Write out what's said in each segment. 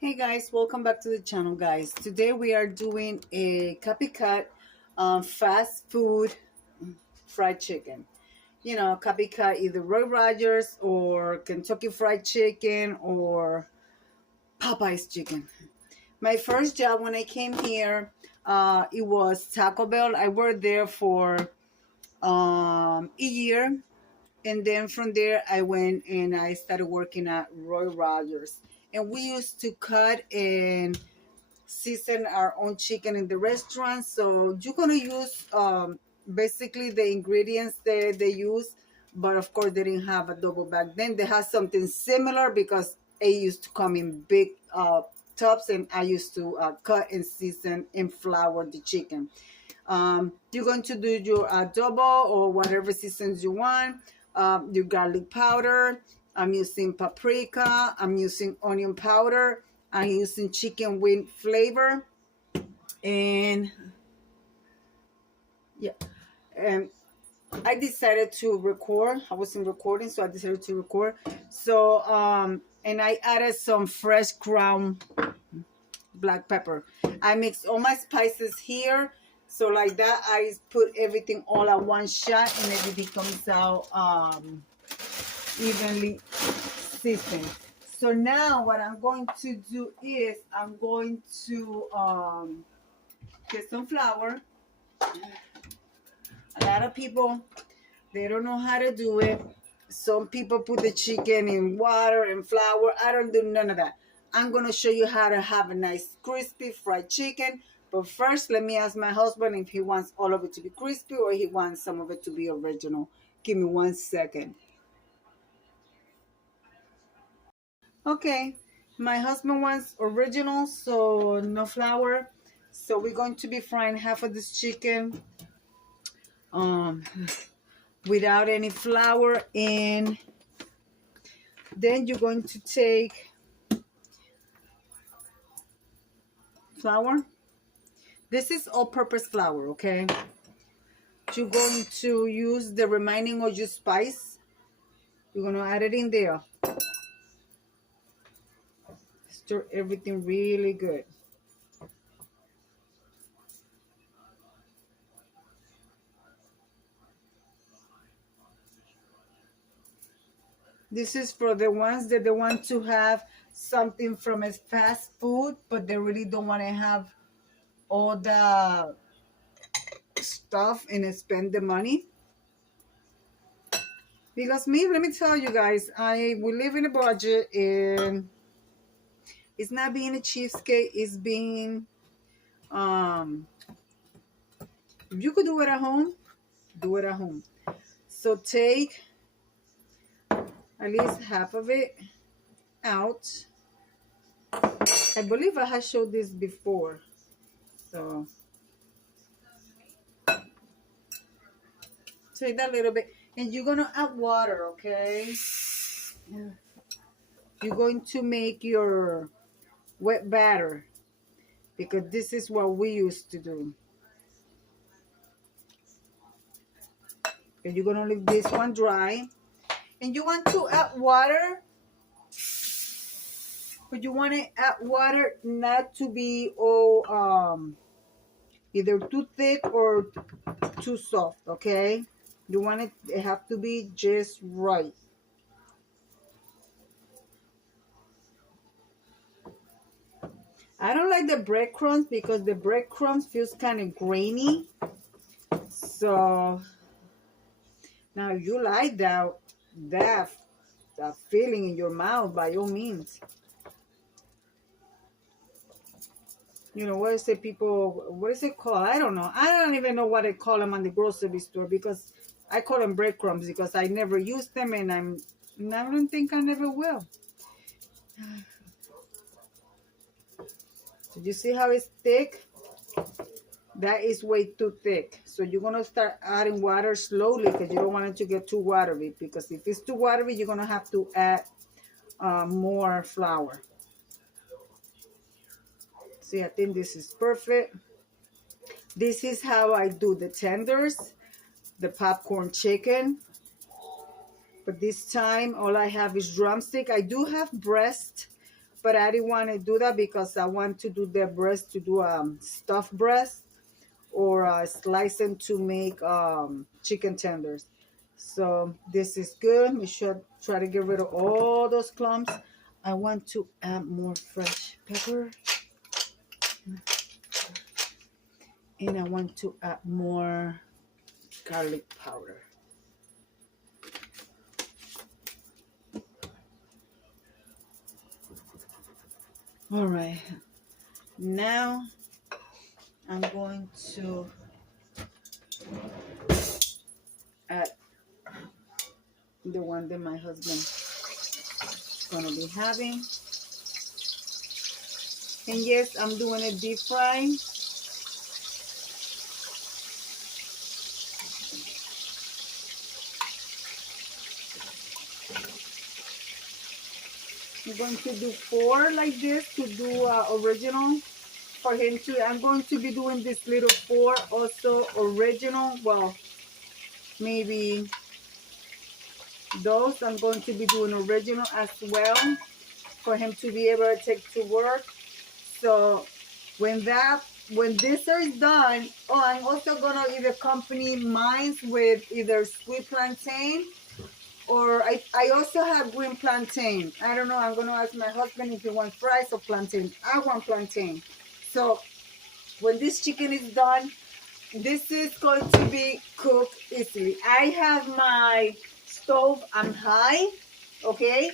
Hey guys, welcome back to the channel, guys. Today we are doing a copycat fast food fried chicken. You know, copycat either Roy Rogers or Kentucky Fried Chicken or Popeyes chicken. My first job when I came here, it was Taco Bell. I worked there for a year, and then from there I went and I started working at Roy Rogers. And we used to cut and season our own chicken in the restaurant. So you're gonna use basically the ingredients that they use, but of course they didn't have adobo back then. They had something similar because it used to come in big tubs, and I used to cut and season and flour the chicken. You're going to do your adobo or whatever seasons you want. Your garlic powder. I'm using paprika. I'm using onion powder. I'm using chicken wing flavor. And yeah, and I decided to record. I wasn't recording, so I decided to record. So and I added some fresh ground black pepper. I mix all my spices here. So like that, I put everything all at one shot, and everything comes out evenly seasoned. So now what I'm going to do is I'm going to get some flour. A lot of people, they don't know how to do it. Some people put the chicken in water and flour. I don't do none of that. I'm going to show you how to have a nice crispy fried chicken. But first, let me ask my husband if he wants all of it to be crispy or he wants some of it to be original. Give me 1 second. Okay, my husband wants original, so no flour. So we're going to be frying half of this chicken um, without any flour. And then you're going to take flour. This is all-purpose flour, okay? You're going to use the remaining of your spice. You're going to add it in there. Stir everything really good. This is for the ones that they want to have something from a fast food, but they really don't want to have all the stuff and spend the money. Because let me tell you guys, we live in a budget, and it's not being a cheapskate, it's being if you could do it at home, do it at home. So take at least half of it out. I believe I had showed this before. So take that little bit, and you're gonna add water, okay? You're going to make your wet batter, because this is what we used to do. And you're gonna leave this one dry, and you want to add water, but you want to add water not to be all either too thick or too soft, okay? You want it have to be just right. I don't like the breadcrumbs because the breadcrumbs feels kind of grainy. So now if you like that feeling in your mouth, by all means. You know, what is it, people, what is it called? I don't know. I don't even know what they call them on the grocery store, because I call them breadcrumbs because I never use them, and I don't think I never will. So you see how it's thick? That is way too thick. So you're going to start adding water slowly, because you don't want it to get too watery. Because if it's too watery, you're going to have to add more flour. See, I think this is perfect. This is how I do the tenders, the popcorn chicken. But this time, all I have is drumstick. I do have breast, but I didn't want to do that because I want to do the breast, to do stuffed breast, or slice them to make chicken tenders. So this is good. We should try to get rid of all those clumps. I want to add more fresh pepper, and I want to add more garlic powder. All right, now I'm going to add the one that my husband is gonna be having. And yes, I'm doing a deep fry. I'm going to do 4 like this to do original for him to. I'm going to be doing this little 4 also original. Well, maybe those I'm going to be doing original as well for him to be able to take to work. So when this is done, oh, I'm also gonna either accompany mine with either sweet plantain, or I also have green plantain. I don't know. I'm going to ask my husband if he wants fries or plantain. I want plantain. So when this chicken is done, this is going to be cooked easily. I have my stove on high, okay?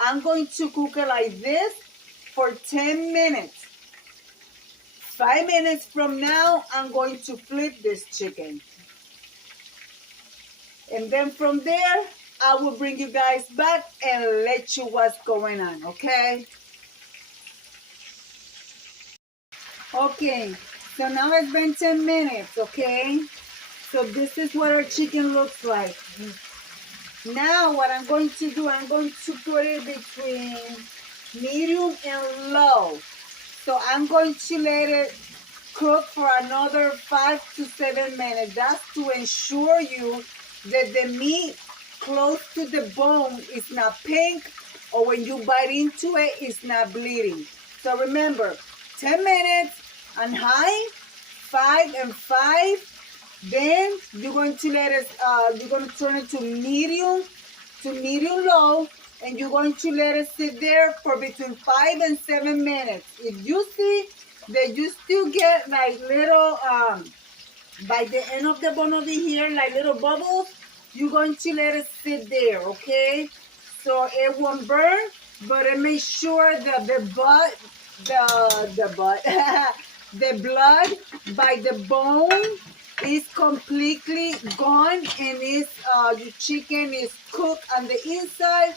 I'm going to cook it like this for 10 minutes. 5 minutes from now, I'm going to flip this chicken. And then from there, I will bring you guys back and let you what's going on, okay? Okay, so now it's been 10 minutes, okay? So this is what our chicken looks like. Now what I'm going to do, I'm going to put it between medium and low. So I'm going to let it cook for another 5 to 7 minutes. That's to ensure you that the meat close to the bone is not pink, or when you bite into it, it's not bleeding. So remember, 10 minutes on high, 5 and 5. Then you're going to let it, you're going to turn it to medium low, and you're going to let it sit there for between 5 and 7 minutes. If you see that you still get like little, by the end of the bone over here, like little bubbles, you're going to let it sit there, okay? So it won't burn, but it makes sure that the the blood by the bone is completely gone, and the chicken is cooked on the inside.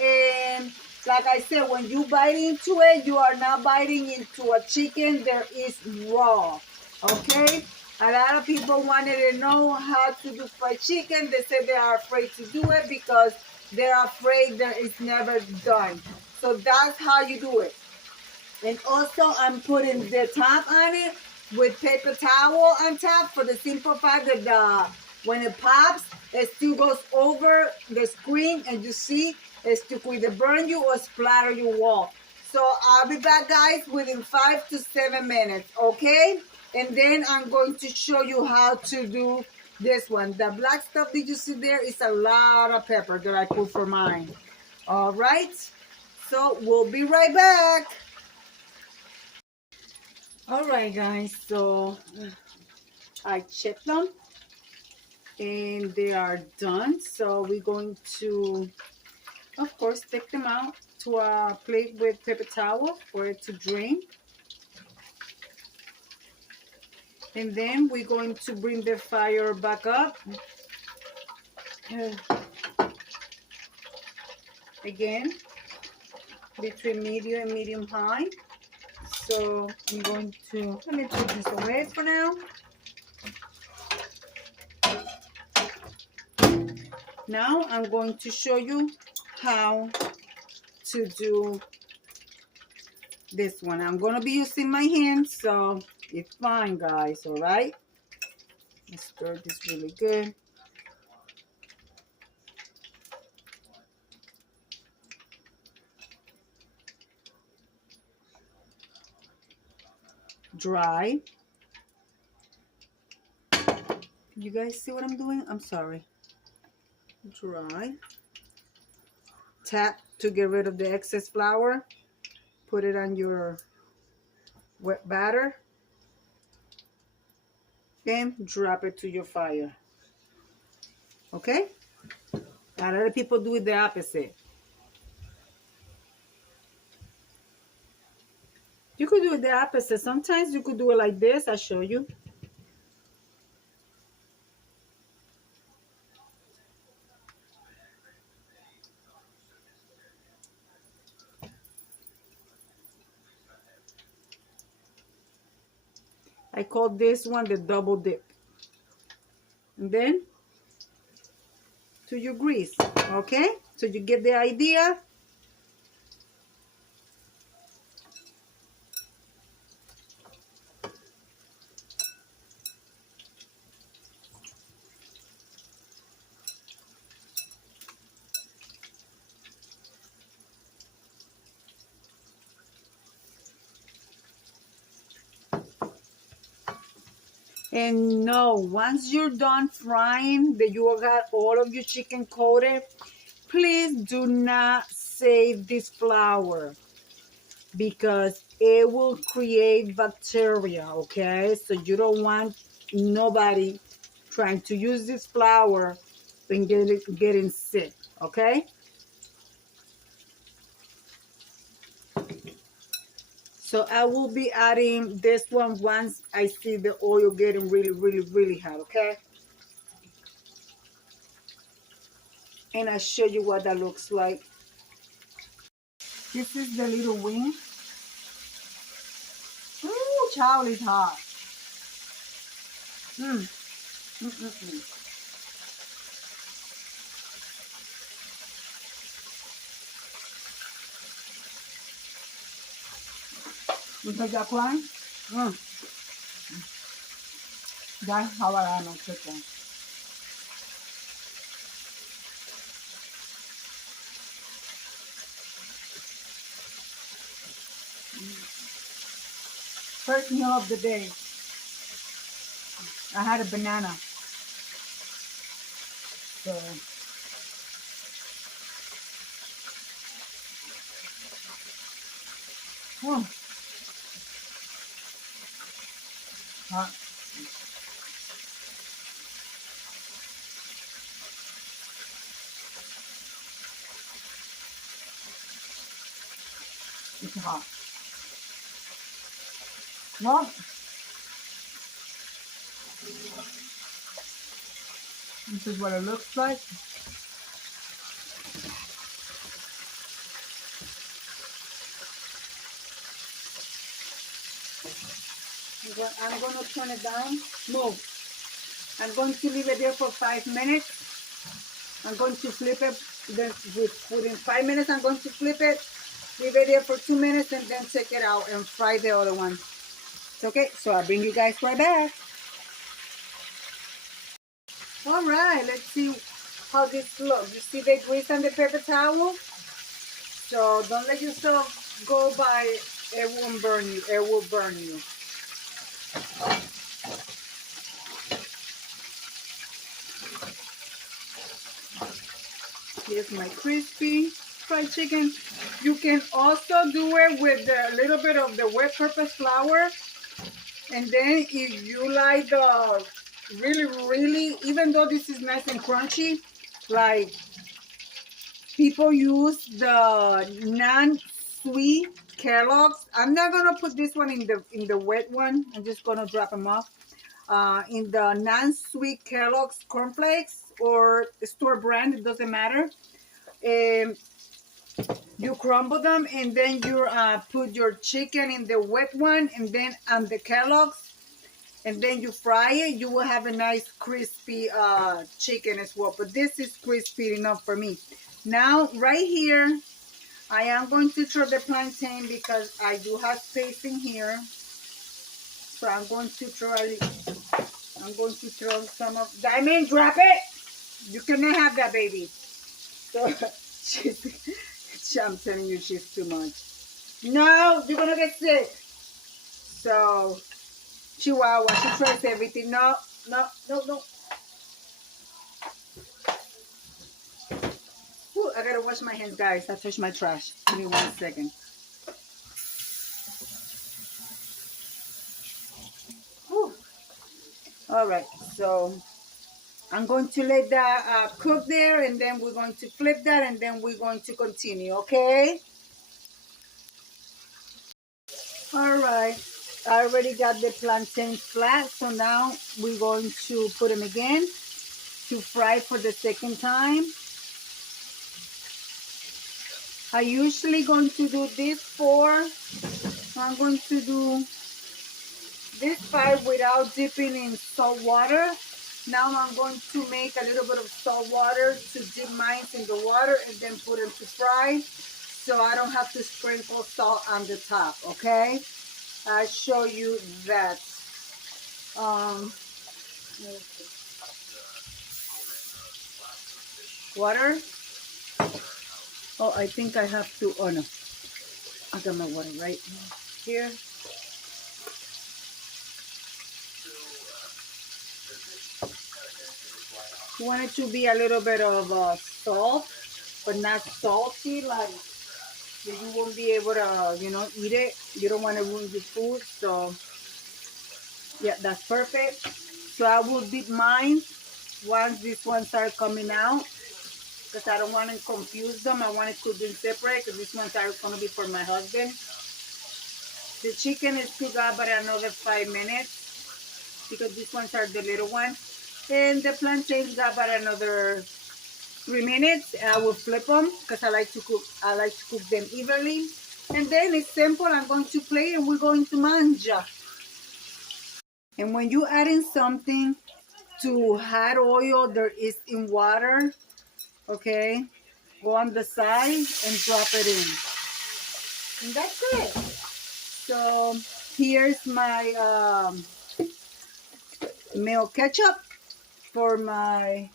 And like I said, when you bite into it, you are not biting into a chicken that is raw, okay? A lot of people wanted to know how to do fried chicken. They said they are afraid to do it because they're afraid that it's never done. So that's how you do it. And also, I'm putting the top on it with paper towel on top for the simple fact that when it pops, it still goes over the screen, and you see it's to either burn you or splatter your wall. So I'll be back, guys, within 5 to 7 minutes, okay? And then I'm going to show you how to do this one. The black stuff that you see there is a lot of pepper that I put for mine. All right? So we'll be right back. All right, guys, so I chipped them and they are done. So we're going to, of course, take them out to a plate with paper towel for it to drain. And then we're going to bring the fire back up. Again, between medium and medium high. So I'm going to, let me put this away for now. Now I'm going to show you how to do this one. I'm going to be using my hands, so it's fine, guys, all right? Let's stir this really good. Dry. You guys see what I'm doing? I'm sorry. Dry. Tap to get rid of the excess flour. Put it on your wet batter. And drop it to your fire. Okay? A lot of people do it the opposite. You could do it the opposite. Sometimes you could do it like this. I'll show you. I call this one the double dip. And then to your grease. Okay? So you get the idea. And no, once you're done frying, that you got all of your chicken coated, please do not save this flour because it will create bacteria, okay? So you don't want nobody trying to use this flour and getting sick, okay? So I will be adding this one once I see the oil getting really, really, really hot, okay? And I'll show you what that looks like. This is the little wing. Ooh, child is hot. Mm. Because that one, that's how I know chicken. First meal of the day. I had a banana. So, hot. It's hot. Well, this is what it looks like. I'm going to turn it down. Move. I'm going to leave it there for 5 minutes. I'm going to flip it. Then within 5 minutes, I'm going to flip it. Leave it there for 2 minutes and then take it out and fry the other one. It's okay. So I'll bring you guys right back. All right. Let's see how this looks. You see the grease on the paper towel? So don't let yourself go by. It won't burn you. It will burn you. Here's my crispy fried chicken. You can also do it with a little bit of the wet purpose flour. And then if you like the really, even though this is nice and crunchy, like people use the non-sweet Kellogg's. I'm not gonna put this one in the wet one. I'm just gonna drop them off. In the non-sweet Kellogg's cornflakes or store brand, it doesn't matter. You crumble them and then you put your chicken in the wet one and then on the Kellogg's and then you fry it. You will have a nice crispy chicken as well. But this is crispy enough for me. Now, right here, I am going to throw the plantain because I do have space in here. So I'm going to throw some of Diamond, drop it. You cannot have that, baby. So I'm telling you, she's too much. No, you're gonna get sick. So, Chihuahua, she tries everything. No, no, no, no. Ooh, I gotta wash my hands, guys. I touched my trash. Give me 1 second. Ooh. All right, so I'm going to let that cook there, and then we're going to flip that, and then we're going to continue, okay? All right, I already got the plantains flat, so now we're going to put them again to fry for the second time. I usually going to do this so I'm going to do this 5 without dipping in salt water. Now I'm going to make a little bit of salt water to dip mine in the water and then put them to fry, so I don't have to sprinkle salt on the top, okay? I'll show you that. Water. Oh, I think I have to, oh no, I got my water right here. You want it to be a little bit of salt, but not salty, like that you won't be able to, eat it. You don't want to ruin your food, so yeah, that's perfect. So I will dip mine once these ones start coming out, because I don't want to confuse them. I want to cook them separate, because these ones are going to be for my husband. The chicken is cooked about another 5 minutes, because these ones are the little ones. And the plantains got about another 3 minutes. I will flip them, because I like to cook them evenly. And then it's simple. I'm going to play and we're going to manja. And when you add in something to hot oil, there is in water, okay, go on the side and drop it in. And that's it. So here's my mayo ketchup for my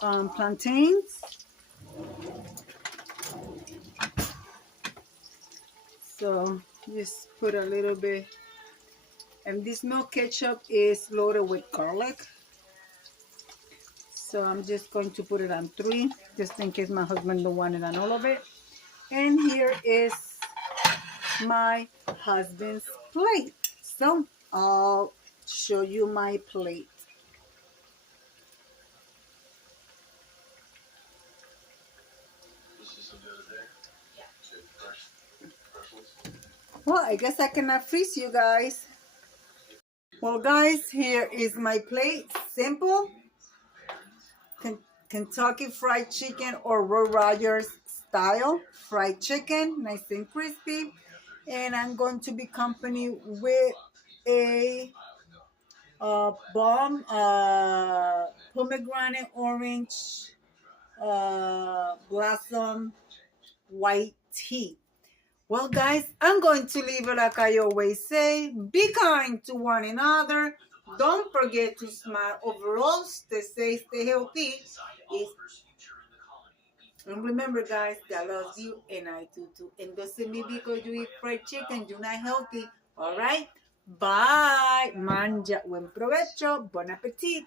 plantains. So just put a little bit. And this milk ketchup is loaded with garlic. So I'm just going to put it on 3, just in case my husband don't want it on all of it. And here is my husband's plate. So I'll show you my plate. Well, I guess I cannot freeze you guys. Well, guys, here is my plate. Simple. Kentucky Fried Chicken or Roy Rogers style fried chicken, nice and crispy. And I'm going to be accompanied with a bomb pomegranate orange blossom white tea. Well, guys, I'm going to leave it like I always say. Be kind to one another. Don't forget to smile. Overall, stay safe, stay healthy. And remember, guys, God loves you and I do too. And doesn't mean because you eat fried chicken, you're not healthy. All right? Bye. Mangia. Buen provecho. Bon appetit.